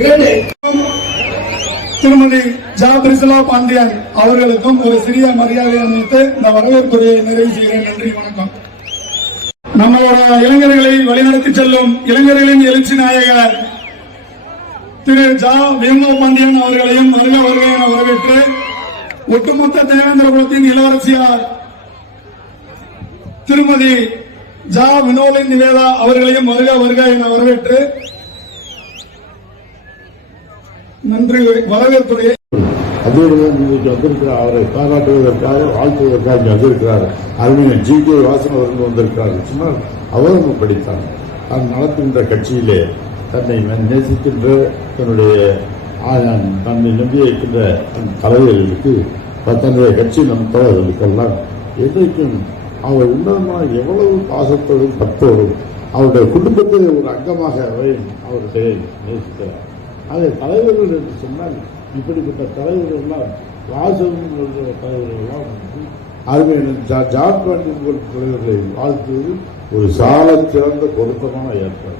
இரண்டு திருமதி ஜாபிரிசலா பாண்டியன் அவர்களுக்கும் ஒரு சிறிய மரியாதை அமைத்து இந்த வரவேற்புரையை நிறைவு செய்கிறேன். நன்றி வணக்கம். நம்மளோட இளைஞர்களை வழிநடத்தி செல்லும் இளைஞர்களின் எழுச்சி நாயகர் திரு ஜா வேங்கோ பாண்டியன் அவர்களையும் வருக வருக என வரவேற்று ஒட்டுமொத்த தேவேந்திரபுரத்தின் இளவரசியார் திருமதி ஜா வினோலின் நிவேதா அவர்களையும் வருக வருக என வரவேற்று நன்றி வரவேற்புரையை அதோடு வந்திருக்கிறார். அவரை பாராட்டுவதற்காக வாழ்த்துவதற்காக இங்கே வந்திருக்கிறார். அறிஞர் ஜி கே வாசன் அவர்கள் வந்திருக்கிறார். சொன்னால் அவரும் படித்தார் தான் நடத்துகின்ற கட்சியிலே தன்னை நேசிக்கின்ற தன்னுடைய தன்னை நம்பி இருக்கின்ற தலைவர்களுக்கு தன்னுடைய கட்சி நம் தலைவர்களுக்கெல்லாம் என்றைக்கும் அவர் உன்னதமான எவ்வளவு பாசத்தோடும் பக்தோடும் அவருடைய குடும்பத்தை ஒரு அங்கமாக அவரை அவருடைய நேசிக்கிறார். அதை தலைவர்கள் என்று சொன்னால் இப்படிப்பட்ட தலைவர்கள்லாம் வாசகம் தலைவர்கள்லாம் வந்து அருமையான ஜா- ஜான் பாண்டியன் தலைவர்களை வாழ்த்துவது ஒரு சால சிறந்த பொருத்தமான ஏற்பாடு.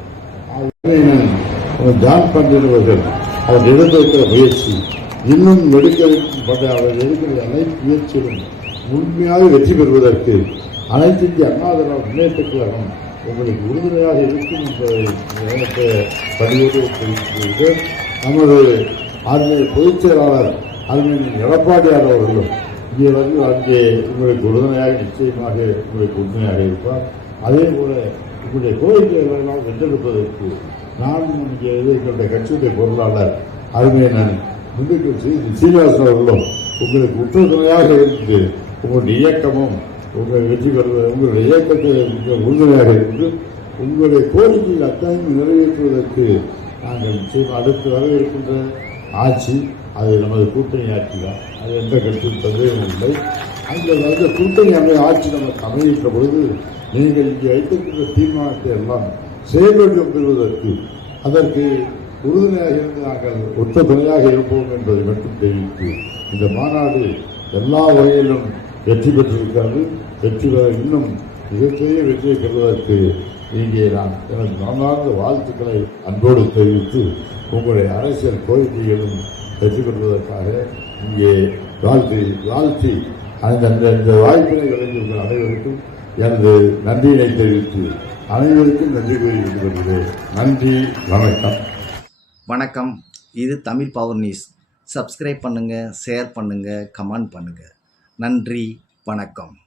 ஜான் பாண்டியன் அவர்கள் அவர் எடுத்திருக்கிற முயற்சி இன்னும் எடுக்க பட்ட அவர் எடுக்கிற அனைத்து முயற்சிகளும் முழுமையாக வெற்றி பெறுவதற்கு அனைத்து இந்திய அண்ணா திராவிட முன்னேற்ற கழகம் உங்களுக்கு உறுதுணையாக இருக்கும் எனக்கு பதிவோடு தெரிவித்துள்ளேன் நமது அருமை பொதுச் செயலாளர் அருமையின் எடப்பாடியார் அவர்களும் இங்கே வந்து அங்கே உங்களுக்கு உறுதுணையாக நிச்சயமாக உங்களுக்கு உண்மையாக இருப்பார். அதே போல உங்களுடைய கோரிக்கைகளை எல்லாம் வென்றெடுப்பதற்கு நான் இங்கே எங்களுடைய கட்சியுடைய பொருளாளர் அருமையனன் முன்னுக்கு ஸ்ரீனிவாசன் அவர்களும் உங்களுக்கு உற்றுதுணையாக இருந்து உங்களுடைய இயக்கமும் உங்கள் வெற்றி பெறுவது உங்களுடைய இயக்கத்தை உறுதுணையாக இருந்து உங்களுடைய கோரிக்கையில் அத்தனையும் நிறைவேற்றுவதற்கு நாங்கள் நிச்சயம் அடுத்து வர இருக்கின்ற ஆட்சி அது நமது கூட்டணி ஆட்சி தான் அது எந்த கட்சியும் சந்தேகம் இல்லை. அந்த அந்த கூட்டணி அமை ஆட்சி நமக்கு அமைகின்ற பொழுது நீங்கள் இங்கே வைத்திருக்கின்ற தீர்மானத்தை எல்லாம் செயல்வடிவம் பெறுவதற்கு அதற்கு உறுதுணையாக இருந்து நாங்கள் ஒத்த துணையாக இருப்போம் என்பதை மட்டும் தெரிவித்து இந்த மாநாடு எல்லா வகையிலும் வெற்றி பெற்றிருக்கிறது வெற்றி பெற இன்னும் மிகப்பெரிய வெற்றியை பெறுவதற்கு இங்கே நான் எனது மனமார்ந்த வாழ்த்துக்களை அன்போடு தெரிவித்து உங்களுடைய அரசியல் கோரிக்கைகளும் வெற்றி பெறுவதற்காக இங்கே வாழ்த்து வாழ்த்தி அந்த அந்த இந்த வாய்ப்பினை வழங்கியுள்ள அனைவருக்கும் எனது நன்றியினை தெரிவித்து அனைவருக்கும் நன்றி கூறி விடுபடுகிறேன் நன்றி வணக்கம். வணக்கம். இது தமிழ் பவர் நியூஸ். சப்ஸ்கிரைப் பண்ணுங்கள் ஷேர் பண்ணுங்கள் கமெண்ட் பண்ணுங்கள் நன்றி வணக்கம்.